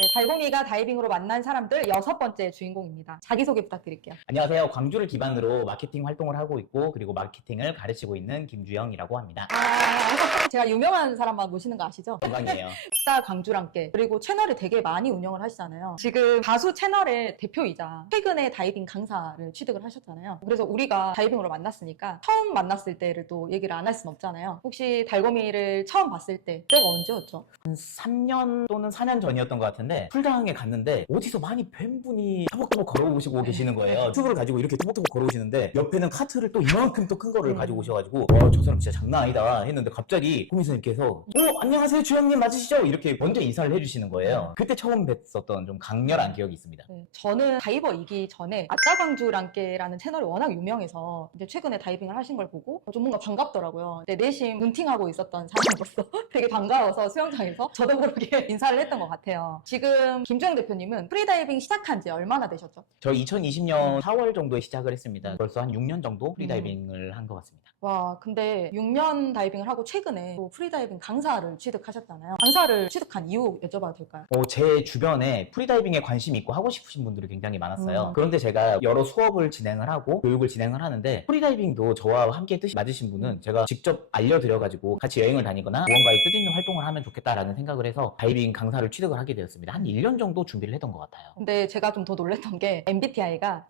네, 달곰이가 다이빙으로 만난 사람들 6번째 주인공입니다. 자기소개 부탁드릴게요. 안녕하세요. 광주를 기반으로 마케팅 활동을 하고 있고 그리고 마케팅을 가르치고 있는 김주영이라고 합니다. 제가 유명한 사람만 모시는 거 아시죠? 영광이에요. 딱 광주랑 깨. 그리고 채널을 되게 많이 운영을 하시잖아요. 지금 가수 채널의 대표이자 최근에 다이빙 강사를 취득을 하셨잖아요. 그래서 우리가 다이빙으로 만났으니까 처음 만났을 때를 또 얘기를 안 할 순 없잖아요. 혹시 달곰이를 처음 봤을 때가 언제였죠? 한 3년 또는 4년 전이었던 것 같은데 풀장에 갔는데 어디서 많이 뵌 분이 터벅터벅 걸어오시고 계시는 거예요. 튜브를 가지고 이렇게 터벅터벅 걸어오시는데 옆에는 카트를 또 이만큼 또 큰 거를 가지고 오셔가지고 와, 저 사람 진짜 장난 아니다 했는데 갑자기 고민선님께서 안녕하세요 주영님 맞으시죠? 이렇게 먼저 인사를 해주시는 거예요. 그때 처음 뵀었던 좀 강렬한 기억이 있습니다. 네, 저는 다이버이기 전에 아따광주랑깨라는 채널이 워낙 유명해서 이제 최근에 다이빙을 하신 걸 보고 좀 뭔가 반갑더라고요. 근데 내심 눈팅하고 있었던 사람으로서 되게 반가워서 수영장에서 저도 모르게 인사를 했던 것 같아요. 지금 김주영 대표님은 프리다이빙 시작한 지 얼마나 되셨죠? 저 2020년 4월 정도에 시작을 했습니다. 벌써 한 6년 정도 프리다이빙을 한 것 같습니다. 와, 근데 6년 다이빙을 하고 최근에 또 프리다이빙 강사를 취득하셨잖아요. 강사를 취득한 이유 여쭤봐도 될까요? 제 주변에 프리다이빙에 관심이 있고 하고 싶으신 분들이 굉장히 많았어요. 그런데 제가 여러 수업을 진행을 하고 교육을 진행을 하는데 프리다이빙도 저와 함께 뜻이 맞으신 분은 제가 직접 알려드려가지고 같이 여행을 다니거나 무언가에 뜻있는 활동을 하면 좋겠다라는 생각을 해서 다이빙 강사를 취득을 하게 되었습니다. 한 1년 정도 준비를 했던 것 같아요. 근데 제가 좀 더 놀랬던 게 MBTI가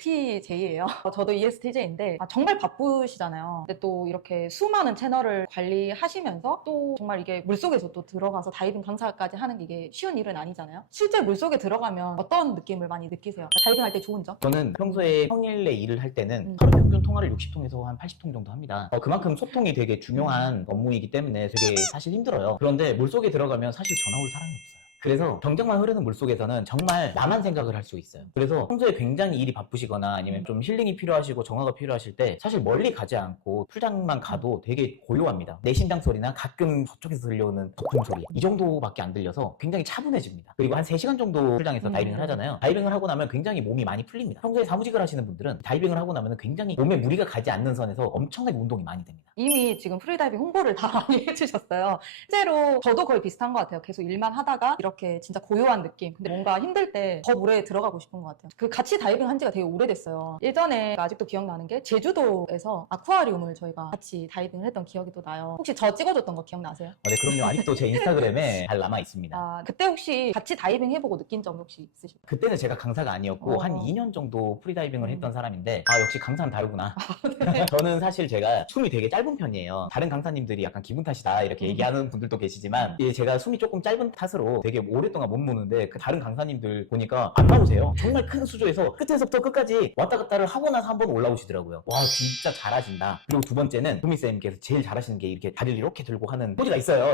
ESTJ예요. 저도 ESTJ인데 정말 바쁘시잖아요. 근데 또 이렇게 수많은 채널을 관리하시면서 또 정말 이게 물속에서 또 들어가서 다이빙 강사까지 하는 게 이게 쉬운 일은 아니잖아요. 실제 물속에 들어가면 어떤 느낌을 많이 느끼세요? 다이빙 할 때 좋은 점? 저는 평소에 평일에 일을 할 때는 하루 평균 통화를 60통에서 한 80통 정도 합니다. 그만큼 소통이 되게 중요한 업무이기 때문에 되게 사실 힘들어요. 그런데 물속에 들어가면 사실 전화 올 사람이 없어요. 그래서 정적만 흐르는 물속에서는 정말 나만 생각을 할 수 있어요. 그래서 평소에 굉장히 일이 바쁘시거나 아니면 좀 힐링이 필요하시고 정화가 필요하실 때 사실 멀리 가지 않고 풀장만 가도 되게 고요합니다. 내 심장 소리나 가끔 저쪽에서 들려오는 거품 소리 이 정도밖에 안 들려서 굉장히 차분해집니다. 그리고 한 3시간 정도 풀장에서 다이빙을 하잖아요. 다이빙을 하고 나면 굉장히 몸이 많이 풀립니다. 평소에 사무직을 하시는 분들은 다이빙을 하고 나면 굉장히 몸에 무리가 가지 않는 선에서 엄청나게 운동이 많이 됩니다. 이미 지금 프리다이빙 홍보를 다 많이 해주셨어요. 실제로 저도 거의 비슷한 것 같아요. 계속 일만 하다가 이렇게 진짜 고요한 느낌. 근데 뭔가 힘들 때 더 물에 들어가고 싶은 것 같아요. 그 같이 다이빙 한 지가 되게 오래됐어요. 예전에 아직도 기억나는 게 제주도에서 아쿠아리움을 저희가 같이 다이빙을 했던 기억이 또 나요. 혹시 저 찍어줬던 거 기억나세요? 네, 그럼요. 아직도 제 인스타그램에 잘 남아 있습니다. 그때 혹시 같이 다이빙 해보고 느낀 점 혹시 있으실까요? 그때는 제가 강사가 아니었고 한 2년 정도 프리다이빙을 했던 사람인데 역시 강사는 다르구나. 저는 사실 제가 숨이 되게 짧은 편이에요. 다른 강사님들이 약간 기분 탓이다 이렇게 얘기하는 분들도 계시지만 제가 숨이 조금 짧은 탓으로 되게 오랫동안 못 무는데 그 다른 강사님들 보니까 안 나오세요. 정말 큰 수조에서 끝에서부터 끝까지 왔다 갔다를 하고 나서 한번 올라오시더라고요. 와 진짜 잘하신다. 그리고 두 번째는 도미쌤께서 제일 잘하시는 게 이렇게 다리를 이렇게 들고 하는 포즈가 있어요.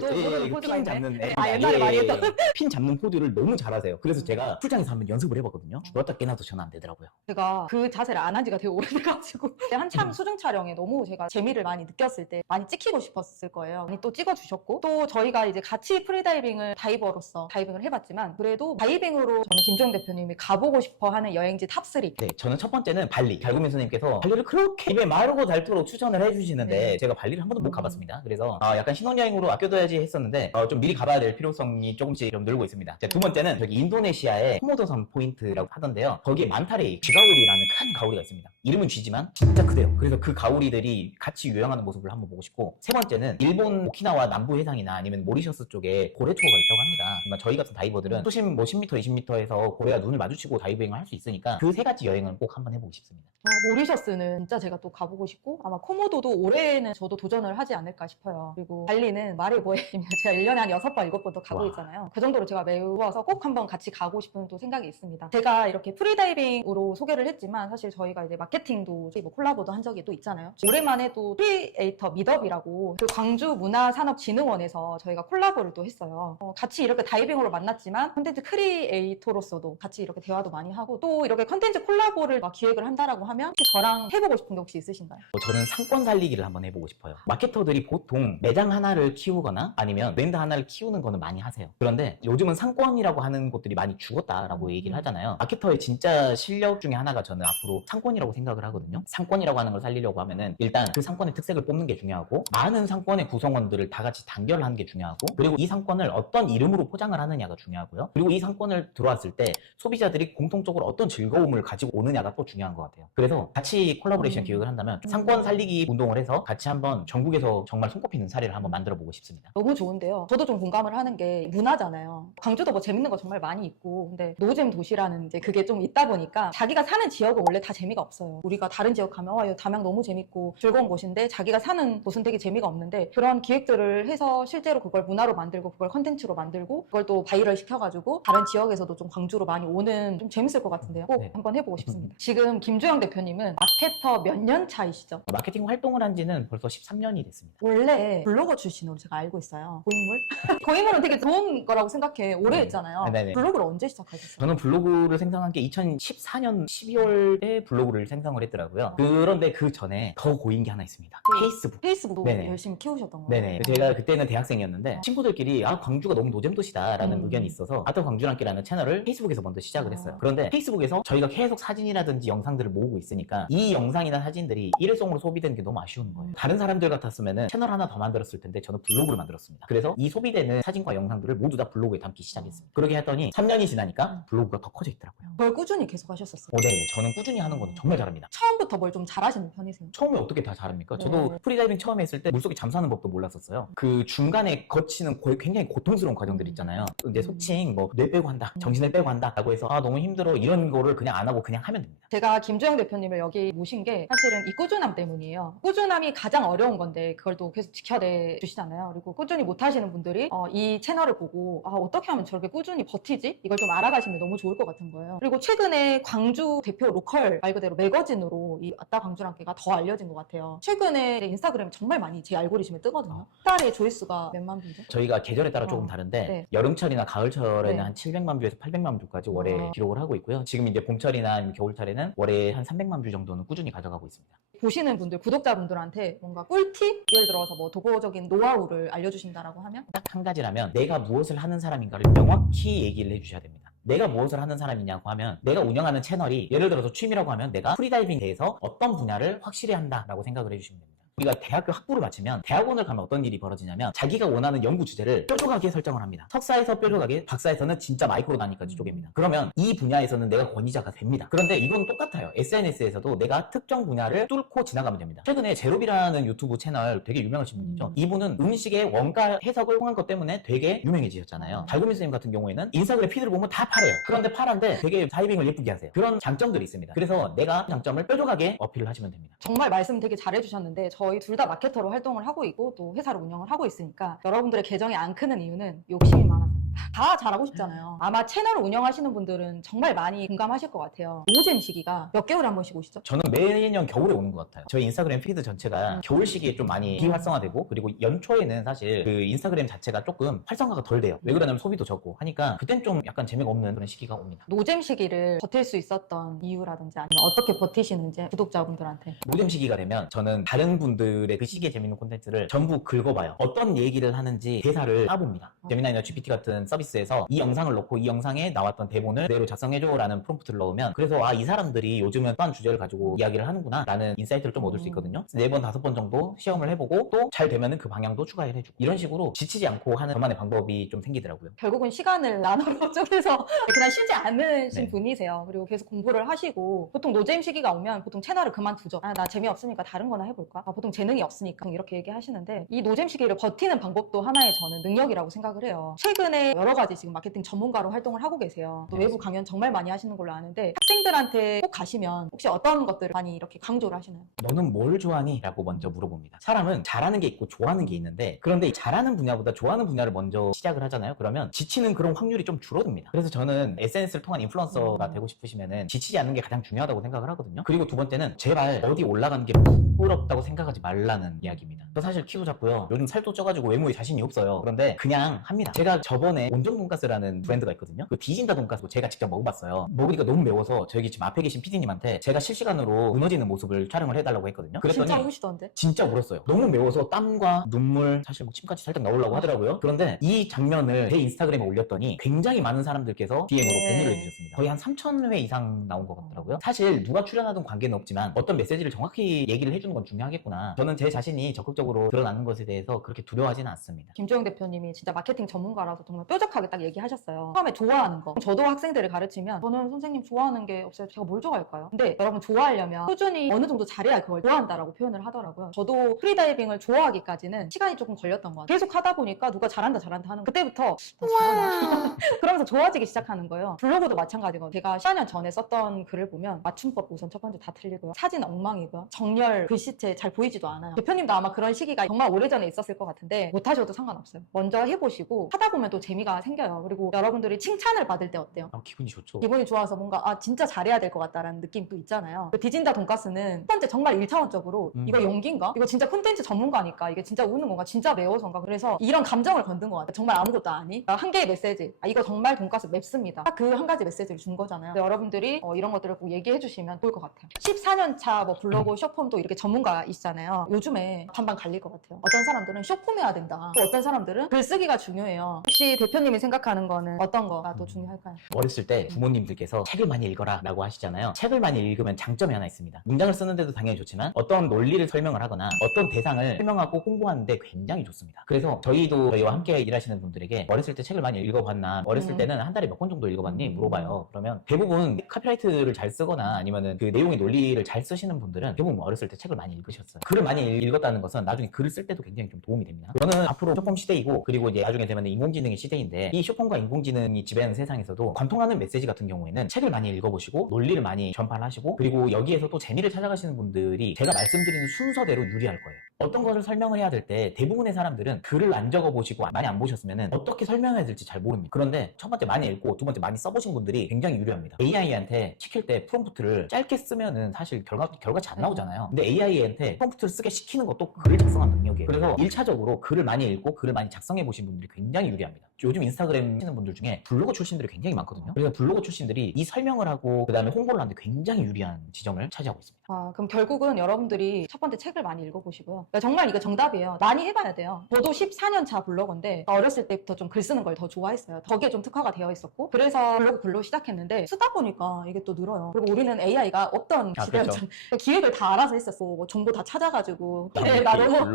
저도 모르는 포즈가 핀 있네. 잡는 옛날에 많이 했던. 핀 잡는 포즈를 너무 잘하세요. 그래서 제가 풀장에서 한번 연습을 해봤거든요. 죽었다 깨나도 저는 안 되더라고요. 제가 그 자세를 안 한 지가 되게 오래돼가지고 한참 수중 촬영에 너무 제가 재미를 많이 느꼈을 때 많이 찍히고 싶었을 거예요. 많이 또 찍어주셨고 또 저희가 이제 같이 프리다이빙을 다이버로서 다이빙을 해봤지만 그래도 다이빙으로 저는 김주영 대표님이 가보고 싶어하는 여행지 탑3. 네, 저는 첫 번째는 발리. 달구민 선생님께서 발리를 그렇게 입에 마르고 닳도록 추천을 해주시는데 제가 발리를 한 번도 못 가봤습니다. 그래서 약간 신혼여행으로 아껴둬야지 했었는데 좀 미리 가봐야 될 필요성이 조금씩 좀 늘고 있습니다. 두 번째는 저기 인도네시아의 코모도섬 포인트라고 하던데요. 거기에 만타레이 쥐가오리라는 큰 가오리가 있습니다. 이름은 쥐지만 진짜 크대요. 그래서 그 가오리들이 같이 유영하는 모습을 한번 보고 싶고 세 번째는 일본 오키나와 남부 해상이나 아니면 모리셔스 쪽에 고래 투어가 있다고 합니다. 하지만 저희 같은 다이버들은 수심 10m, 20m에서 고래와 눈을 마주치고 다이빙을 할 수 있으니까 그 세 가지 여행을 꼭 한번 해보고 싶습니다. 모리셔스는 진짜 제가 또 가보고 싶고 아마 코모도도 올해는 저도 도전을 하지 않을까 싶어요. 그리고 발리는 말이 뭐해입니다. 제가 1년에 한 6번, 7번 더 가고 있잖아요. 그 정도로 제가 매워서 꼭 한번 같이 가고 싶은 또 생각이 있습니다. 제가 이렇게 프리다이빙으로 소개를 했지만 사실 저희가 이제 마케팅도 뭐 콜라보도 한 적이 또 있잖아요. 오랜만에 또 크리에이터 미더이라고 그 광주문화산업진흥원에서 저희가 콜라보를 또 했어요. 같이 이렇게 다이빙으로 만났지만 콘텐츠 크리에이터로서도 같이 이렇게 대화도 많이 하고 또 이렇게 콘텐츠 콜라보를 막 기획을 한다라고 하면 혹시 저랑 해보고 싶은 게 혹시 있으신가요? 저는 상권 살리기를 한번 해보고 싶어요. 마케터들이 보통 매장 하나를 키우거나 아니면 브랜드 하나를 키우는 거는 많이 하세요. 그런데 요즘은 상권이라고 하는 곳들이 많이 죽었다라고 얘기를 하잖아요. 마케터의 진짜 실력 중에 하나가 저는 앞으로 상권이라고 생각을 하거든요. 상권이라고 하는 걸 살리려고 하면은 일단 그 상권의 특색을 뽑는 게 중요하고 많은 상권의 구성원들을 다 같이 단결하는 게 중요하고 그리고 이 상권을 어떤 이름 이름으로 포장을 하느냐가 중요하고요. 그리고 이 상권을 들어왔을 때 소비자들이 공통적으로 어떤 즐거움을 가지고 오느냐가 또 중요한 것 같아요. 그래서 같이 콜라보레이션 기획을 한다면 상권 살리기 운동을 해서 같이 한번 전국에서 정말 손꼽히는 사례를 한번 만들어 보고 싶습니다. 너무 좋은데요. 저도 좀 공감을 하는 게 문화잖아요. 광주도 뭐 재밌는 거 정말 많이 있고, 근데 노잼 도시라는 이제 그게 좀 있다 보니까 자기가 사는 지역은 원래 다 재미가 없어요. 우리가 다른 지역 가면 와, 담양 너무 재밌고 즐거운 곳인데 자기가 사는 곳은 되게 재미가 없는데 그런 기획들을 해서 실제로 그걸 문화로 만들고 그걸 컨텐츠로 만들고 그걸 또 바이럴 시켜가지고 다른 지역에서도 좀 광주로 많이 오는 좀 재밌을 것 같은데요. 꼭 네. 한번 해보고 싶습니다. 지금 김주영 대표님은 마케터 몇 년 차이시죠? 마케팅 활동을 한 지는 벌써 13년이 됐습니다. 원래 블로거 출신으로 제가 알고 있어요. 고인물? 고인물은 되게 좋은 거라고 생각해. 오래 네. 했잖아요. 네네. 블로그를 언제 시작하셨어요? 저는 블로그를 생성한 게 2014년 12월에 블로그를 생성을 했더라고요. 그런데 그 전에 더 고인 게 하나 있습니다. 페이스북. 페이스북도 네네. 열심히 키우셨던 거예요. 네네. 제가 그때는 대학생이었는데 친구들끼리 광주가 너무 노잼도시다라는 의견이 있어서 아트 광주랑끼라는 채널을 페이스북에서 먼저 시작을 했어요. 그런데 페이스북에서 저희가 계속 사진이라든지 영상들을 모으고 있으니까 이 영상이나 사진들이 일회성으로 소비되는 게 너무 아쉬운 거예요. 다른 사람들 같았으면 채널 하나 더 만들었을 텐데 저는 블로그를 만들었습니다. 그래서 이 소비되는 사진과 영상들을 모두 다 블로그에 담기 시작했습니다. 그렇게 했더니 3년이 지나니까 블로그가 더 커져 있더라고요. 그걸 꾸준히 계속 하셨었어요. 네, 저는 꾸준히 하는 건 정말 잘합니다. 처음부터 뭘 좀 잘하시는 편이세요? 처음에 어떻게 다 잘합니까? 저도 네. 프리다이빙 처음에 했을 때 물속에 잠수하는 법도 몰랐었어요. 그 중간에 거치는 굉장히 고통스러운 과정들 있잖아요. 이제 소칭, 뭐 뇌 빼고 한다, 정신을 빼고 한다 라고 해서 너무 힘들어 이런 거를 그냥 안 하고 그냥 하면 됩니다. 제가 김주영 대표님을 여기 모신 게 사실은 이 꾸준함 때문이에요. 꾸준함이 가장 어려운 건데 그걸 또 계속 지켜내 주시잖아요. 그리고 꾸준히 못 하시는 분들이 이 채널을 보고 어떻게 하면 저렇게 꾸준히 버티지? 이걸 좀 알아가시면 너무 좋을 것 같은 거예요. 그리고 최근에 광주 대표 로컬 말 그대로 매거진으로 이 아따 광주랑께가 더 알려진 것 같아요. 최근에 인스타그램 정말 많이 제 알고리즘에 뜨거든요. 한 달에 조회수가 몇만 뷰죠? 저희가 계절에 따라 조금 다른데 네. 여름철이나 가을철에는 네. 한 700만 뷰에서 800만 뷰까지 월에 기록을 하고 있고요. 지금 이제 봄철이나 아니면 겨울철에는 월에 한 300만 뷰 정도는 꾸준히 가져가고 있습니다. 보시는 분들, 구독자분들한테 뭔가 꿀팁? 예를 들어서 뭐 도구적인 노하우를 알려주신다라고 하면? 딱 한 가지라면 내가 무엇을 하는 사람인가를 명확히 얘기를 해주셔야 됩니다. 내가 무엇을 하는 사람이냐고 하면 내가 운영하는 채널이 예를 들어서 취미라고 하면 내가 프리다이빙에 대해서 어떤 분야를 확실히 한다라고 생각을 해주시면 됩니다. 우리가 대학교 학부를 마치면 대학원을 가면 어떤 일이 벌어지냐면 자기가 원하는 연구 주제를 뾰족하게 설정을 합니다. 석사에서 뾰족하게, 박사에서는 진짜 마이크로 단위까지 쪼갭니다. 그러면 이 분야에서는 내가 권위자가 됩니다. 그런데 이건 똑같아요. SNS에서도 내가 특정 분야를 뚫고 지나가면 됩니다. 최근에 제로비라는 유튜브 채널 되게 유명하신 분이죠. 이분은 음식의 원가 해석을 통한 것 때문에 되게 유명해지셨잖아요. 달구미 선생님 같은 경우에는 인스타그램 피드를 보면 다 팔아요. 그런데 팔았는데 되게 다이빙을 예쁘게 하세요. 그런 장점들이 있습니다. 그래서 내가 장점을 뾰족하게 어필을 하시면 됩니다. 정말 말씀 되게 잘해주셨는데 저희 둘 다 마케터로 활동을 하고 있고 또 회사를 운영을 하고 있으니까 여러분들의 계정이 안 크는 이유는 욕심이 많아서 다 잘하고 싶잖아요. 아마 채널을 운영하시는 분들은 정말 많이 공감하실 것 같아요. 노잼 시기가 몇 개월에 한 번씩 오시죠? 저는 매년 겨울에 오는 것 같아요. 저희 인스타그램 피드 전체가 겨울 시기에 좀 많이 비활성화되고 그리고 연초에는 사실 그 인스타그램 자체가 조금 활성화가 덜 돼요. 왜 그러냐면 소비도 적고 하니까 그땐 좀 약간 재미가 없는 그런 시기가 옵니다. 노잼 시기를 버틸 수 있었던 이유라든지 아니면 어떻게 버티시는지 구독자분들한테. 노잼 시기가 되면 저는 다른 분들의 그 시기에 재밌는 콘텐츠를 전부 긁어봐요. 어떤 얘기를 하는지 대사를 따봅니다. 제미나이나 GPT 같은 서비스에서 이 영상을 넣고 이 영상에 나왔던 대본을 그대로 작성해줘 라는 프롬프트를 넣으면 그래서 이 사람들이 요즘은 어떤 주제를 가지고 이야기를 하는구나 라는 인사이트를 좀 얻을 수 있거든요. 4번, 5번 정도 시험을 해보고 또 잘 되면은 그 방향도 추가를 해주고 이런 식으로 지치지 않고 하는 저만의 방법이 좀 생기더라고요. 결국은 시간을 나눠 쪼개서 그냥 쉬지 않으신 네. 분이세요. 그리고 계속 공부를 하시고 보통 노잼 시기가 오면 보통 채널을 그만두죠. 나 재미없으니까 다른 거나 해볼까? 보통 재능이 없으니까 이렇게 얘기하시는데 이 노잼 시기를 버티는 방법도 하나의 저는 능력이라고 생각을 해요. 최근에 여러 가지 지금 마케팅 전문가로 활동을 하고 계세요. 또 외부 강연 정말 많이 하시는 걸로 아는데 학생들한테 꼭 가시면 혹시 어떤 것들을 많이 이렇게 강조를 하시나요? 너는 뭘 좋아하니? 라고 먼저 물어봅니다. 사람은 잘하는 게 있고 좋아하는 게 있는데 그런데 잘하는 분야보다 좋아하는 분야를 먼저 시작을 하잖아요. 그러면 지치는 그런 확률이 좀 줄어듭니다. 그래서 저는 SNS를 통한 인플루언서가 되고 싶으시면은 지치지 않는 게 가장 중요하다고 생각을 하거든요. 그리고 두 번째는 제발 어디 올라가는 게 부끄럽다고 생각하지 말라는 이야기입니다. 저 사실 키도 작고요. 요즘 살도 쪄가지고 외모에 자신이 없어요. 그런데 그냥 합니다. 제가 저번에 온정 돈가스라는 브랜드가 있거든요. 그 디진다 돈가스도 제가 직접 먹어봤어요. 먹으니까 너무 매워서 저기 지금 앞에 계신 PD님한테 제가 실시간으로 무너지는 모습을 촬영을 해달라고 했거든요. 그랬더니 진짜 우시던데? 진짜 울었어요. 너무 매워서 땀과 눈물, 사실 뭐 침까지 살짝 나오려고 하더라고요. 그런데 이 장면을 제 인스타그램에 올렸더니 굉장히 많은 사람들께서 DM으로 공유를 해주셨습니다. 거의 한 3,000회 이상 나온 것 같더라고요. 사실 누가 출연하든 관계는 없지만 어떤 메시지를 정확히 얘기를 해주는 건 중요하겠구나. 저는 제 자신이 적극적으로 드러나는 것에 대해서 그렇게 두려워하지는 않습니다. 김주영 대표님이 진짜 마케팅 전문가라서 정말 뾰족하게 딱 얘기하셨어요. 처음에 좋아하는 거. 저도 학생들을 가르치면 저는 선생님 좋아하는 게 없어요. 제가 뭘 좋아할까요? 근데 여러분 좋아하려면 꾸준히 어느 정도 잘해야 그걸 좋아한다라고 표현을 하더라고요. 저도 프리다이빙을 좋아하기까지는 시간이 조금 걸렸던 것 같아요. 계속 하다 보니까 누가 잘한다 하는 그때부터 나 잘하나 그러면서 좋아지기 시작하는 거예요. 블로그도 마찬가지거든요. 제가 14년 전에 썼던 글을 보면 맞춤법 우선 첫 번째 다 틀리고요. 사진 엉망이고요. 정렬 글씨체 잘 보이지도 않아요. 대표님도 아마 그런 시기가 정말 오래전에 있었을 것 같은데 못하셔도 상관없어요. 먼저 해보시고 하다 보면 또 재미가 생겨요. 그리고 여러분들이 칭찬을 받을 때 어때요? 기분이 좋죠. 기분이 좋아서 뭔가 진짜 잘해야 될 것 같다라는 느낌도 있잖아요. 그 디진다 돈가스는 첫 번째 정말 1차원적으로 이거 연기인가? 이거 진짜 콘텐츠 전문가니까 이게 진짜 우는 건가? 진짜 매워서인가? 그래서 이런 감정을 건든 것 같아요. 정말 아무것도 아니? 한 개의 메시지. 이거 정말 돈가스 맵습니다. 딱 그 한 가지 메시지를 준 거잖아요. 근데 여러분들이 이런 것들을 꼭 얘기해 주시면 좋을 것 같아요. 14년차 뭐 블로그 쇼폼도 이렇게 전문가이시잖아요. 요즘에 반반 갈릴 것 같아요. 어떤 사람들은 쇼폼해야 된다. 또 어떤 사람들은 글쓰기가 중요해요. 혹시 대표님이 생각하는 거는 어떤 거가 더 중요할까요? 어렸을 때 부모님들께서 책을 많이 읽어라 라고 하시잖아요. 책을 많이 읽으면 장점이 하나 있습니다. 문장을 쓰는데도 당연히 좋지만 어떤 논리를 설명을 하거나 어떤 대상을 설명하고 홍보하는데 굉장히 좋습니다. 그래서 저희도 저희와 함께 일하시는 분들에게 어렸을 때 책을 많이 읽어봤나, 어렸을 때는 한 달에 몇 권 정도 읽어봤니 물어봐요. 그러면 대부분 카피라이트를 잘 쓰거나 아니면은 그 내용의 논리를 잘 쓰시는 분들은 대부분 어렸을 때 책을 많이 읽으셨어요. 글을 많이 읽었다는 것은 나중에 글을 쓸 때도 굉장히 좀 도움이 됩니다. 저는 앞으로 쇼폼 시대이고, 그리고 이제 나중에 되면 인공지능의 시대인데, 이 쇼폼과 인공지능이 지배하는 세상에서도 관통하는 메시지 같은 경우에는 책을 많이 읽어보시고 논리를 많이 전파하시고, 그리고 여기에서 또 재미를 찾아가시는 분들이 제가 말씀드리는 순서대로 유리할 거예요. 어떤 것을 설명을 해야 될 때 대부분의 사람들은 글을 안 적어보시고 많이 안 보셨으면 어떻게 설명해야 될지 잘 모릅니다. 그런데 첫 번째 많이 읽고 두 번째 많이 써보신 분들이 굉장히 유리합니다. AI한테 시킬 때 프롬프트를 짧게 쓰면은 사실 결과치 안 나오잖아요. 근데 AI한테 프롬프트를 쓰게 시키는 것도 글을 작성하는 능력이에요. 그래서 1차적으로 글을 많이 읽고 글을 많이 작성해 보신 분들이 굉장히 유리합니다. 요즘 인스타그램 하시는 분들 중에 블로거 출신들이 굉장히 많거든요. 그래서 블로거 출신들이 이 설명을 하고 그 다음에 홍보를 하는데 굉장히 유리한 지점을 차지하고 있습니다. 그럼 결국은 여러분들이 첫 번째 책을 많이 읽어보시고요. 그러니까 정말 이거 정답이에요. 많이 해봐야 돼요. 저도 14년 차 블로거인데 어렸을 때부터 좀 글 쓰는 걸 더 좋아했어요. 거기에 좀 특화가 되어 있었고, 그래서 블로그 글로 시작했는데 쓰다 보니까 이게 또 늘어요. 그리고 우리는 AI가 없던 시대였잖아요. 그렇죠. 기획을 다 알아서 했었어. 뭐 정보 다 찾아가지고 나도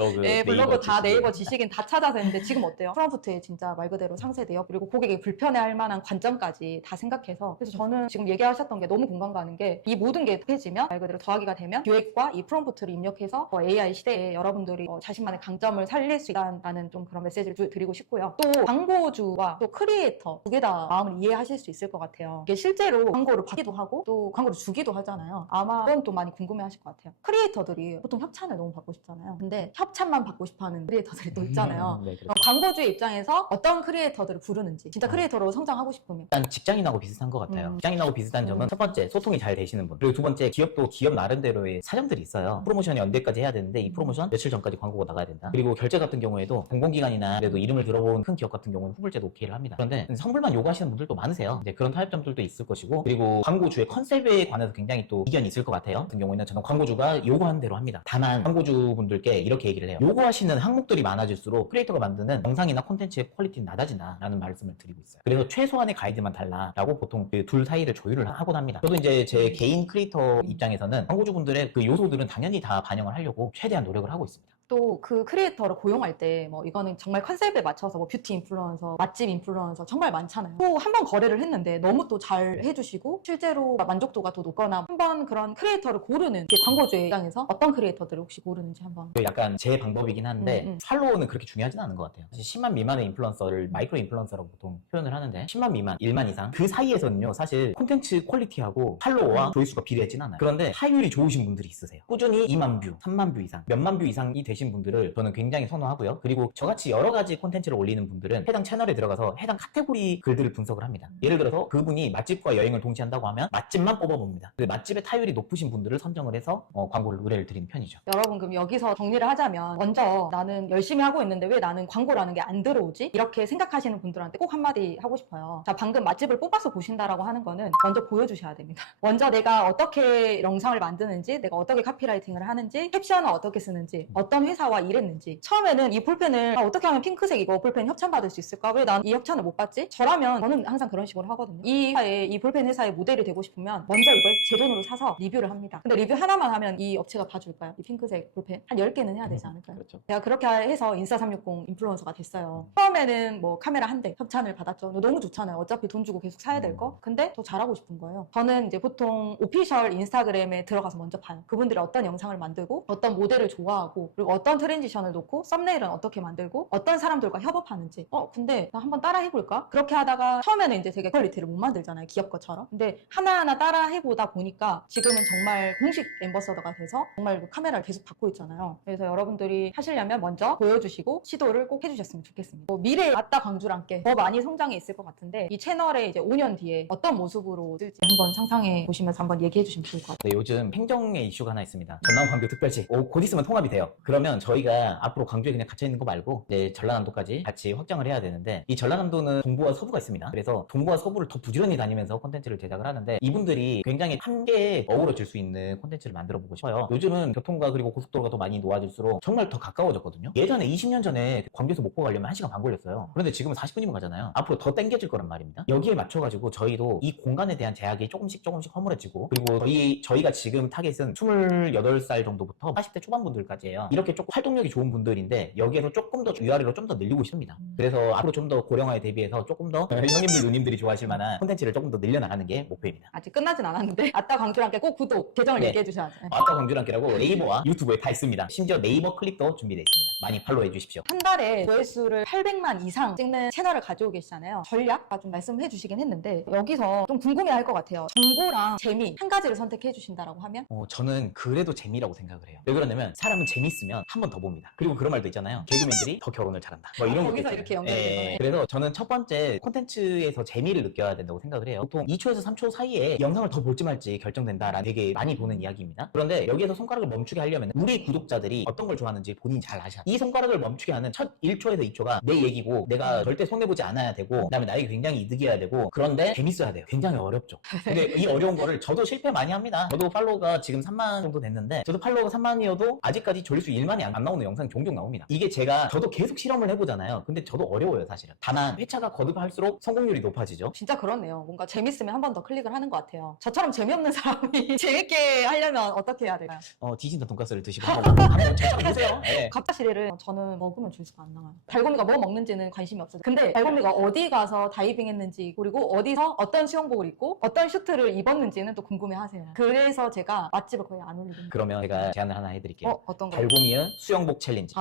블로그 다 네이버 지식인 다 찾아서 했는데 지금 어때요? 프롬프트에 진짜 말 그대로 상세돼요. 그리고 고객이 불편해할 만한 관점까지 다 생각해서, 그래서 저는 지금 얘기하셨던 게 너무 공감 가는 게, 이 모든 게 해지면 말 그대로 더하기가 되면 기획과 이 프롬프트를 입력해서 AI 시대에 여러분들이 자신만의 강점을 살릴 수 있다는 좀 그런 메시지를 드리고 싶고요. 또 광고주와 또 크리에이터 두 개 다 마음을 이해하실 수 있을 것 같아요. 이게 실제로 광고를 받기도 하고 또 광고를 주기도 하잖아요. 아마 그건 또 많이 궁금해 하실 것 같아요. 크리에이터들이 보통 협찬을 너무 받고 싶잖아요. 근데 협찬만 받고 싶어하는 크리에이터들이 또 있잖아요. 네, 그렇죠. 광고주의 입장에서 어떤 크리에이터들을 부르는지, 진짜 크리에이터로 성장하고 싶으면. 일단 직장인하고 비슷한 것 같아요. 직장인하고 비슷한 점은 첫 번째, 소통이 잘 되시는 분. 그리고 두 번째, 기업도 기업 나름대로의 사정들이 있어요. 프로모션이 언제까지 해야 되는데 이 프로모션 며칠 전까지 광고가 나가야 된다. 그리고 결제 같은 경우에도 공공기관이나 그래도 이름을 들어본 큰 기업 같은 경우는 후불제도 오케이를 합니다. 그런데 성불만 요구하시는 분들도 많으세요. 이제 그런 타협점들도 있을 것이고, 그리고 광고주의 컨셉에 관해서 굉장히 또 이견이 있을 것 같아요. 같은 경우에는 저는 광고주가 요구하는 대로 합니다. 다만 광고주분들께 이렇게 얘기를 해요. 요구하시는 항목들이 많아질수록 크리에이터가 만드는 영상이나 콘텐츠의 퀄리티는 낮아진다라는 말씀을 드리고 있어요. 그래서 최소한의 가이드만 달라라고 보통 그 둘 사이를 조율을 하곤 합니다. 저도 이제 제 개인 크리에이터 입장에서는 광고주분들의 그 요소들은 당연히 다 반영을 하려고 최대한 노력을 하고 있습니다. 또 그 크리에이터를 고용할 때 뭐 이거는 정말 컨셉에 맞춰서 뭐 뷰티 인플루언서, 맛집 인플루언서 정말 많잖아요. 또 한 번 거래를 했는데 너무 또 잘 해주시고 실제로 만족도가 더 높거나, 한번 그런 크리에이터를 고르는 광고주의 입장에서 어떤 크리에이터들을 혹시 고르는지 한번. 약간 제 방법이긴 한데 팔로워는 그렇게 중요하진 않은 것 같아요. 사실 10만 미만의 인플루언서를 마이크로 인플루언서라고 보통 표현을 하는데 10만 미만, 1만 이상 그 사이에서는요 사실 콘텐츠 퀄리티하고 팔로워와 조회수가 비례하진 않아요. 그런데 타율이 좋으신 분들이 있으세요. 꾸준히 2만 뷰, 3만 뷰 이상, 몇만 뷰 이상이 되신 분들을 저는 굉장히 선호하고요. 그리고 저같이 여러 가지 콘텐츠를 올리는 분들은 해당 채널에 들어가서 해당 카테고리 글들을 분석을 합니다. 예를 들어서 그분이 맛집과 여행을 동시에 한다고 하면 맛집만 뽑아봅니다. 그 맛집의 타율이 높으신 분들을 선정을 해서 광고를 의뢰를 드리는 편이죠. 여러분, 그럼 여기서 정리를 하자면, 먼저 나는 열심히 하고 있는데 왜 나는 광고라는 게 안 들어오지? 이렇게 생각하시는 분들한테 꼭 한마디 하고 싶어요. 자, 방금 맛집을 뽑아서 보신다라고 하는 거는 먼저 보여주셔야 됩니다. 먼저 내가 어떻게 영상을 만드는지, 내가 어떻게 카피라이팅을 하는지, 캡션을 어떻게 쓰는지, 어떤 회사와 일했는지, 처음에는 이 볼펜을 어떻게 하면 핑크색이고 볼펜 협찬받을 수 있을까? 왜 난 이 협찬을 못 받지? 저라면 저는 항상 그런 식으로 하거든요. 이 볼펜 회사의 모델이 되고 싶으면 먼저 이걸 제 돈으로 사서 리뷰를 합니다. 근데 리뷰 하나만 하면 이 업체가 봐줄까요? 이 핑크색 볼펜 한 10개는 해야 되지 않을까요? 그렇죠. 제가 그렇게 해서 인싸360 인플루언서가 됐어요. 처음에는 뭐 카메라 한 대 협찬을 받았죠. 너무 좋잖아요. 어차피 돈 주고 계속 사야 될 거. 근데 더 잘하고 싶은 거예요. 저는 이제 보통 오피셜 인스타그램에 들어가서 먼저 봐요. 그분들이 어떤 영상을 만들고 어떤 모델을 좋아하고 그리고 어떤 트랜지션을 놓고 썸네일은 어떻게 만들고 어떤 사람들과 협업하는지. 근데 나 한번 따라 해볼까? 그렇게 하다가 처음에는 이제 되게 퀄리티를 못 만들잖아요. 기업 것처럼. 근데 하나하나 따라 해보다 보니까 지금은 정말 공식 앰버서더가 돼서 정말 그 카메라를 계속 받고 있잖아요. 그래서 여러분들이 하시려면 먼저 보여주시고 시도를 꼭 해주셨으면 좋겠습니다. 미래에 맞다 광주랑께 더 많이 성장해 있을 것 같은데 이 채널에 이제 5년 뒤에 어떤 모습으로 쓸지 한번 상상해 보시면서 한번 얘기해 주시면 좋을 것 같아요. 네, 요즘 행정의 이슈가 하나 있습니다. 전남 광교 특별시 곧 있으면 통합이 돼요. 그러면 저희가 앞으로 광주에 그냥 갇혀 있는 거 말고 이제 전라남도까지 같이 확장을 해야 되는데 이 전라남도는 동부와 서부가 있습니다. 그래서 동부와 서부를 더 부지런히 다니면서 콘텐츠를 제작을 하는데 이분들이 굉장히 한계에 어우러질 수 있는 콘텐츠를 만들어 보고 싶어요. 요즘은 교통과 그리고 고속도로가 더 많이 놓아질수록 정말 더 가까워졌거든요. 예전에 20년 전에 광주에서 목포 가려면 1시간 반 걸렸어요. 그런데 지금은 40분이면 가잖아요. 앞으로 더 땡겨질 거란 말입니다. 여기에 맞춰가지고 저희도 이 공간에 대한 제약이 조금씩 허물어지고 그리고 저희가 지금 타겟은 28살 정도부터 80대 초반분들까지예요. 이렇게 조금 활동력이 좋은 분들인데 여기에서 조금 더 위아래로 좀 더 늘리고 싶습니다. 그래서 앞으로 좀 더 고령화에 대비해서 조금 더 형님들 누님들이 좋아하실 만한 콘텐츠를 조금 더 늘려나가는 게 목표입니다. 아직 끝나진 않았는데 아따 광주랑 함께 꼭 구독, 계정을 네. 얘기해 주셔야죠. 아까 광주랑키라고 네이버와 유튜브에 다 있습니다. 심지어 네이버 클립도 준비되어 있습니다. 많이 팔로우해 주십시오. 한 달에 조회수를 800만 이상 찍는 채널을 가지고 계시잖아요. 전략 좀 말씀해 주시긴 했는데 여기서 좀 궁금해할 것 같아요. 정보랑 재미 한 가지를 선택해 주신다라고 하면 저는 그래도 재미라고 생각을 해요. 왜 그러냐면 사람은 재밌으면 한 번 더 봅니다. 그리고 그런 말도 있잖아요. 개그맨들이 더 결혼을 잘한다. 뭐 이런 것도 거기서 있잖아요. 이렇게 연결되잖아요. 그래서 저는 첫 번째 콘텐츠에서 재미를 느껴야 된다고 생각을 해요. 보통 2초에서 3초 사이에 영상을 더 볼지 말지 결정된다라는 되게 많이 보는 이야기입니다. 그런데 여기에서 손가락을 멈추게 하려면 우리 구독자들이 어떤 걸 좋아하는지 본인이 잘 아셔야 돼요. 이 손가락을 멈추게 하는 첫 1초에서 2초가 내 얘기고 내가 절대 손해보지 않아야 되고 그다음에 나에게 굉장히 이득이어야 되고 그런데 재밌어야 돼요. 굉장히 어렵죠. 근데 이 어려운 거를 저도 실패 많이 합니다. 저도 팔로워가 지금 3만 정도 됐는데 저도 팔로워가 3만이어도 아직까지 조회수 1만이 안 나오는 영상이 종종 나옵니다. 이게 저도 계속 실험을 해보잖아요. 근데 저도 어려워요 사실은. 다만 회차가 거듭할수록 성공률이 높아지죠. 진짜 그렇네요. 뭔가 재밌으면 한 번 더 클릭을 하는 것 같아요. 저처럼 재미없는 사람이 재밌게 하려면 어떻게 해야 될까요? 디진다 돈가스를 드시고 한번 찾아보세요. 네. 갑자시리를 저는 먹으면 조회수가 안 나와요. 달고미가 뭐 먹는지는 관심이 없어요. 근데 달고미가 어디 가서 다이빙 했는지 그리고 어디서 어떤 수영복을 입고 어떤 슈트를 입었는지는 또 궁금해 하세요. 그래서 제가 맛집을 거의 안 올리거든요. 그러면 제가 제안을 하나 해드릴게요. 어떤 거요? 달고미의 수영복 챌린지.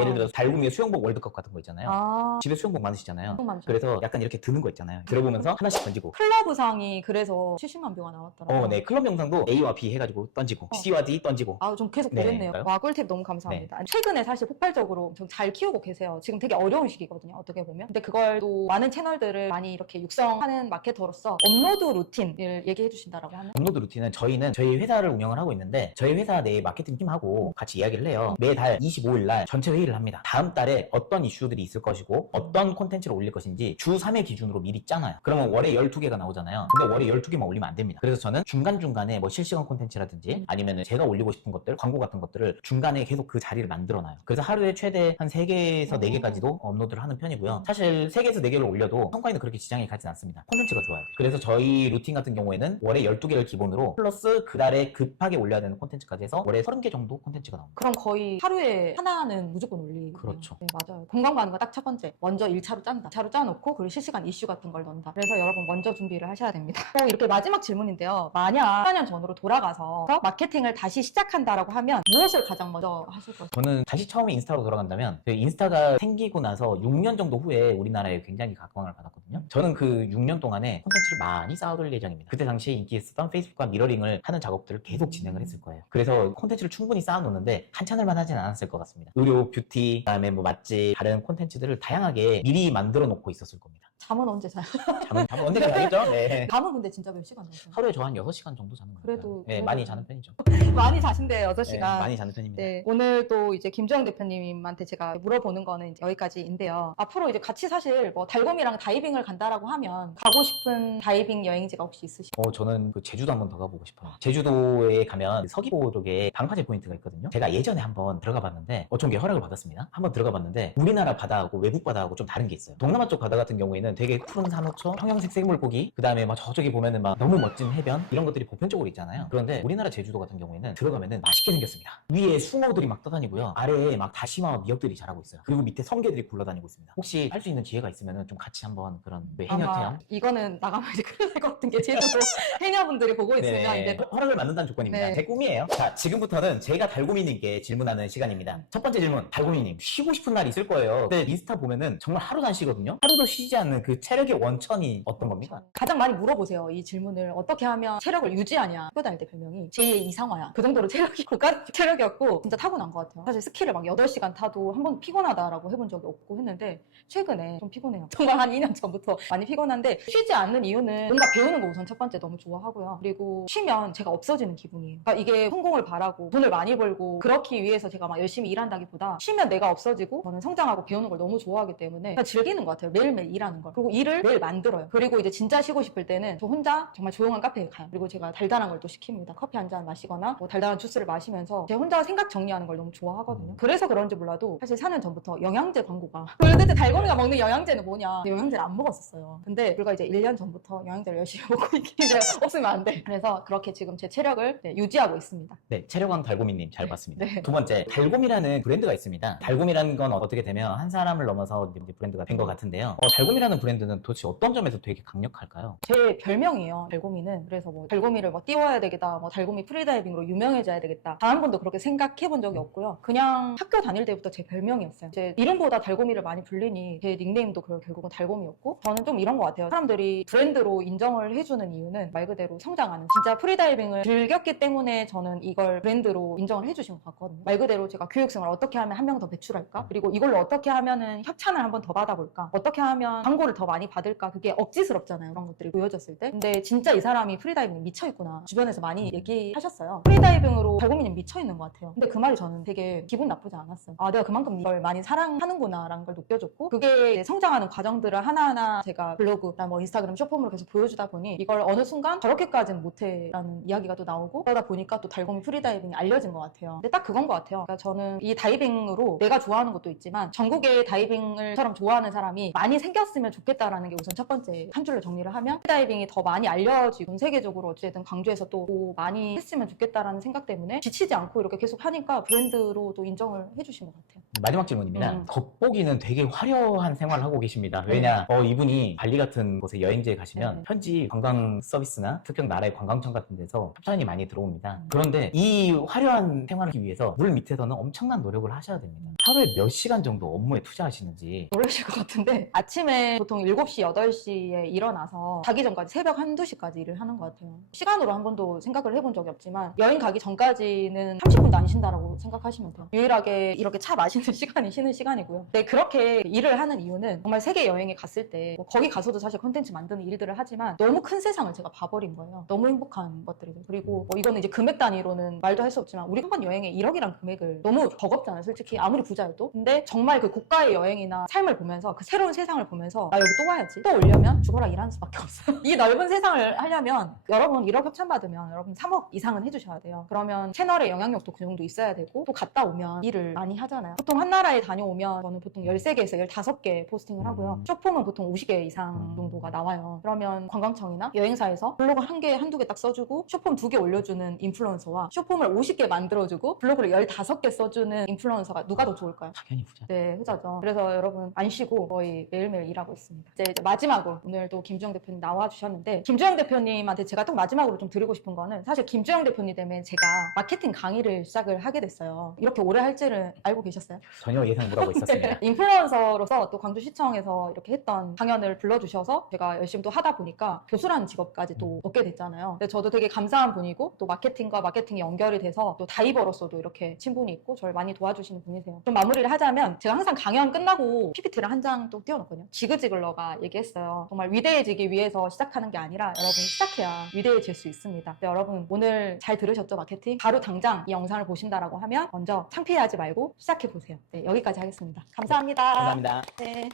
예를 들어서 달고미의 수영복 월드컵 같은 거 있잖아요. 집에 수영복 많으시잖아요. 그래서 약간 이렇게 드는 거 있잖아요. 들어보면서 하나씩 던지고. 클럽의상이 그래서 70만 뷰가 나왔더라고요. 네. 클럽 영상도 A와 B 해가지고 던지고 C와 D 던지고. 좀 계속 네. 보겠네요. 와, 꿀팁 너무 감사합니다. 최근에 사실 폭발적으로 좀 잘 키우고 계세요. 지금 되게 어려운 시기거든요. 어떻게 보면. 근데 그걸 또 많은 채널들을 많이 이렇게 육성하는 마케터로서 업로드 루틴을 얘기해 주신다라고 하면 업로드 루틴은 저희는 저희 회사를 운영을 하고 있는데 저희 회사 내 마케팅 팀하고 같이 이야기를 해요. 매달 25일 날 전체 회의를 합니다. 다음 달에 어떤 이슈들이 있을 것이고 어떤 콘텐츠를 올릴 것인지 주 3회 기준으로 미리 짜놔요. 그러면 월에 12개가 나오잖아요. 근데 월에 12개만 올리면 안 됩니다. 그래서 저는 중간중간에 뭐 실시간 콘텐츠라든지 아니면 제가 올리고 싶은 것들, 광고 같은 것들을 중간에 계속 그 자리를 만들어놔요. 그래서 하루에 최대 한 3개에서 4개까지도 업로드를 하는 편이고요. 사실 3개에서 4개를 올려도 성과에는 그렇게 지장이 가진 않습니다. 콘텐츠가 좋아요. 그래서 저희 루틴 같은 경우에는 월에 12개를 기본으로 플러스 그달에 급하게 올려야 되는 콘텐츠까지 해서 월에 30개 정도 콘텐츠가 나옵니다. 그럼 거의 하루에 하나는 무조건 올리고 그렇죠. 네, 맞아요. 공감 가는 거 딱 첫 번째. 먼저 1차로 짠다. 1차로 짜놓고 그리고 실시간 이슈 같은 걸 넣는다. 그래서 여러분 먼저 준비를 하셔야 됩니다. 또 이렇게 마지막 질문인데요. 만약 4년 전으로 돌아가서 마케팅을 다시 시작한다라고 하면 무엇을 가장 먼저 하실 것이요? 저는 다시 처음에 인스타로 돌아간다면 그 인스타가 생기고 나서 6년 정도 후에 우리나라에 굉장히 각광을 받았거든요. 저는 그 6년 동안에 콘텐츠를 많이 쌓아둘 예정입니다. 그때 당시에 인기있었던 페이스북과 미러링을 하는 작업들을 계속 진행을 했을 거예요. 그래서 콘텐츠를 충분히 쌓아놓는데 한참을만 하진 않았을 것 같습니다. 의료, 뷰티, 그다음에 뭐 맛집, 다른 콘텐츠들을 다양하게 미리 만들어 놓고 있었을 겁니다. 잠은 언제 자요? 잠은 언제가 자겠죠? 네. 잠은 근데 진짜 몇 시간 자세요? 하루에 저 한 6시간 정도 자는 거예요. 그래도 네, 많이 자는 편이죠. 많이 자신데 네, 6시간. 많이 자는 편입니다. 네, 오늘 또 이제 김주영 대표님한테 제가 물어보는 거는 이제 여기까지인데요. 앞으로 이제 같이 사실 뭐 달곰이랑 다이빙을 간다라고 하면 가고 싶은 다이빙 여행지가 혹시 있으실까요? 저는 그 제주도 한번 더 가보고 싶어요. 제주도에 가면 서귀포 쪽에 방파제 포인트가 있거든요. 제가 예전에 한번 들어가 봤는데 어촌계 허락을 받았습니다. 한번 들어가 봤는데 우리나라 바다하고 외국 바다하고 좀 다른 게 있어요. 동남아 쪽 바다 같은 경우에는 되게 푸른 산호초, 형형색 생물고기, 그 다음에 막 저쪽에 보면은 막 너무 멋진 해변 이런 것들이 보편적으로 있잖아요. 그런데 우리나라 제주도 같은 경우에는 들어가면은 맛있게 생겼습니다. 위에 숭어들이 막 떠다니고요. 아래에 막 다시마와 미역들이 자라고 있어요. 그리고 밑에 성게들이 굴러다니고 있습니다. 혹시 할 수 있는 기회가 있으면은 좀 같이 한번 그런 해녀 아마 체험. 이거는 나가면 이제 큰일 날 것 같은 게 제주도 해녀분들이 보고 있으면 네네. 이제 허락을 받는다는 조건입니다. 네. 제 꿈이에요. 자, 지금부터는 제가 달고미님께 질문하는 시간입니다. 첫 번째 질문, 달고미님 쉬고 싶은 날이 있을 거예요. 근데 인스타 보면은 정말 하루도 안 쉬거든요. 하루도 쉬지 않는 그 체력의 원천이 어떤 겁니까? 가장 많이 물어보세요. 이 질문을 어떻게 하면 체력을 유지하냐. 학교 다닐 때 별명이 제2의 이상화야. 그 정도로 체력이 고가 체력이었고 진짜 타고난 것 같아요. 사실 스키를 막 8시간 타도 한 번 피곤하다라고 해본 적이 없고 했는데 최근에 좀 피곤해요. 정말 한 2년 전부터 많이 피곤한데 쉬지 않는 이유는 뭔가 배우는 거 우선 첫 번째 너무 좋아하고요. 그리고 쉬면 제가 없어지는 기분이에요. 그러니까 이게 성공을 바라고 돈을 많이 벌고 그렇기 위해서 제가 막 열심히 일한다기보다 쉬면 내가 없어지고 저는 성장하고 배우는 걸 너무 좋아하기 때문에 그냥 즐기는 것 같아요. 매일매일 일하는 걸. 그리고 일을 매일 만들어요. 그리고 이제 진짜 쉬고 싶을 때는 저 혼자 정말 조용한 카페에 가요. 그리고 제가 달달한 걸 또 시킵니다. 커피 한 잔 마시거나 뭐 달달한 주스를 마시면서 제가 혼자 생각 정리하는 걸 너무 좋아하거든요. 그래서 그런지 몰라도 사실 4년 전부터 영양제 광고가 도대체 달고미가 먹는 영양제는 뭐냐. 영양제를 안 먹었었어요. 근데 불과 이제 1년 전부터 영양제를 열심히 먹고 있긴 이제 없으면 안 돼. 그래서 그렇게 지금 제 체력을 유지하고 있습니다. 네, 체력왕 달고미님 잘 봤습니다. 네. 두 번째, 달고미라는 브랜드가 있습니다. 달고미라는 건 어떻게 되면 한 사람을 넘어서 이제 브랜드가 된 것 같은데요. 달고미라는 브랜드는 도대체 어떤 점에서 되게 강력할까요? 제 별명이에요. 달고미는. 그래서 뭐 달고미를 뭐 띄워야 되겠다. 뭐 달고미 프리다이빙으로 유명해져야 되겠다. 단 한 번도 그렇게 생각해 본 적이 없고요. 그냥 학교 다닐 때부터 제 별명이었어요. 제 이름보다 달고미를 많이 불리니 제 닉네임도 결국은 달고미였고 저는 좀 이런 것 같아요. 사람들이 브랜드로 인정을 해주는 이유는 말 그대로 성장하는 진짜 프리다이빙을 즐겼기 때문에 저는 이걸 브랜드로 인정을 해주신 것 같거든요. 말 그대로 제가 교육생을 어떻게 하면 한 명 더 배출할까? 그리고 이걸로 어떻게 하면은 협찬을 한 번 더 받아볼까? 어떻게 하면 광고를 더 많이 받을까? 그게 억지스럽잖아요. 그런 것들이 보여졌을 때. 근데 진짜 이 사람이 프리다이빙에 미쳐있구나. 주변에서 많이 얘기하셨어요. 프리다이빙으로 달고미는 미쳐있는 것 같아요. 근데 그 말이 저는 되게 기분 나쁘지 않았어요. 아, 내가 그만큼 이걸 많이 사랑하는구나 라는 걸 느껴졌고 그게 성장하는 과정들을 하나하나 제가 블로그나 뭐 인스타그램 쇼폼으로 계속 보여주다 보니 이걸 어느 순간 저렇게까지는 못해 라는 이야기가 또 나오고 그러다 보니까 또 달고미 프리다이빙이 알려진 것 같아요. 근데 딱 그건 것 같아요. 그러니까 저는 이 다이빙으로 내가 좋아하는 것도 있지만 전국의 다이빙을처럼 좋아하는 사람이 많이 생겼으면 좋겠다라는 게 우선 첫 번째 한 줄로 정리를 하면 프리다이빙이 더 많이 알려지고 전 세계적으로 어쨌든 광주에서 또 많이 했으면 좋겠다라는 생각 때문에 지치지 않고 이렇게 계속 하니까 브랜드로도 인정을 해주신 것 같아요. 마지막 질문입니다. 겉보기는 되게 화려한 생활을 하고 계십니다. 왜냐, 이분이 발리 같은 곳에 여행지에 가시면 네. 현지 관광 서비스나 특정 나라의 관광청 같은 데서 협찬이 많이 들어옵니다. 그런데 이 화려한 생활을 하기 위해서 물 밑에서는 엄청난 노력을 하셔야 됩니다. 하루에 몇 시간 정도 업무에 투자하시는지. 놀라실 것 같은데 아침에 보통 7시, 8시에 일어나서 자기 전까지 새벽 1, 2시까지 일을 하는 것 같아요. 시간으로 한 번도 생각을 해본 적이 없지만 여행 가기 전까지는 30분도 안 쉰다라고 생각하시면 돼요. 유일하게 이렇게 차 마시는 시간이 쉬는 시간이고요. 근데 그렇게 일을 하는 이유는 정말 세계 여행에 갔을 때 뭐 거기 가서도 사실 콘텐츠 만드는 일들을 하지만 너무 큰 세상을 제가 봐버린 거예요. 너무 행복한 것들이죠. 그리고 뭐 이거는 이제 금액 단위로는 말도 할 수 없지만 우리 한 번 여행에 1억이란 금액을 너무 버겁잖아요. 솔직히 아무리 부자여도. 근데 정말 그 고가의 여행이나 삶을 보면서 그 새로운 세상을 보면서 나 여기 또 와야지. 또 오려면 죽어라 일하는 수밖에 없어요. 이 넓은 세상을 하려면 여러분 1억 협찬 받으면 여러분 3억 이상은 해주셔야 돼요. 그러면 채널의 영향력도 그 정도 있어야 되고 또 갔다 오면 일을 많이 하잖아요. 보통 한 나라에 다녀오면 저는 보통 13개에서 15개 포스팅을 하고요. 쇼폼은 보통 50개 이상 정도가 나와요. 그러면 관광청이나 여행사에서 블로그 한 개, 한두 개 딱 써주고 쇼폼 2개 올려주는 인플루언서와 쇼폼을 50개 만들어주고 블로그를 15개 써주는 인플루언서가 누가 더 좋을까요? 당연히 부자. 네, 후자죠. 그래서 여러분 안 쉬고 거의 매일매일 일하고 있습니다. 이제 마지막으로 오늘 또 김주영 대표님 나와주셨는데 김주영 대표님한테 제가 또 마지막으로 좀 드리고 싶은 거는 사실 김주영 대표님 때문에 제가 마케팅 강의를 시작을 하게 됐어요. 이렇게 오래 할 줄은 알고 계셨어요? 전혀 예상 못하고 있었습니다. 인플루언서로서 또 광주시청에서 이렇게 했던 강연을 불러주셔서 제가 열심히 또 하다 보니까 교수라는 직업까지 또 얻게 됐잖아요. 근데 저도 되게 감사한 분이고 또 마케팅과 마케팅이 연결이 돼서 또 다이버로서도 이렇게 친분이 있고 저를 많이 도와주시는 분이세요. 좀 마무리를 하자면 제가 항상 강연 끝나고 PPT를 한 장 또 띄워놓거든요. 지그지그 시글러가 얘기했어요. 정말 위대해지기 위해서 시작하는 게 아니라 여러분 시작해야 위대해질 수 있습니다. 네, 여러분 오늘 잘 들으셨죠? 마케팅? 바로 당장 이 영상을 보신다라고 하면 먼저 창피해하지 말고 시작해보세요. 네, 여기까지 하겠습니다. 감사합니다. 감사합니다. 네.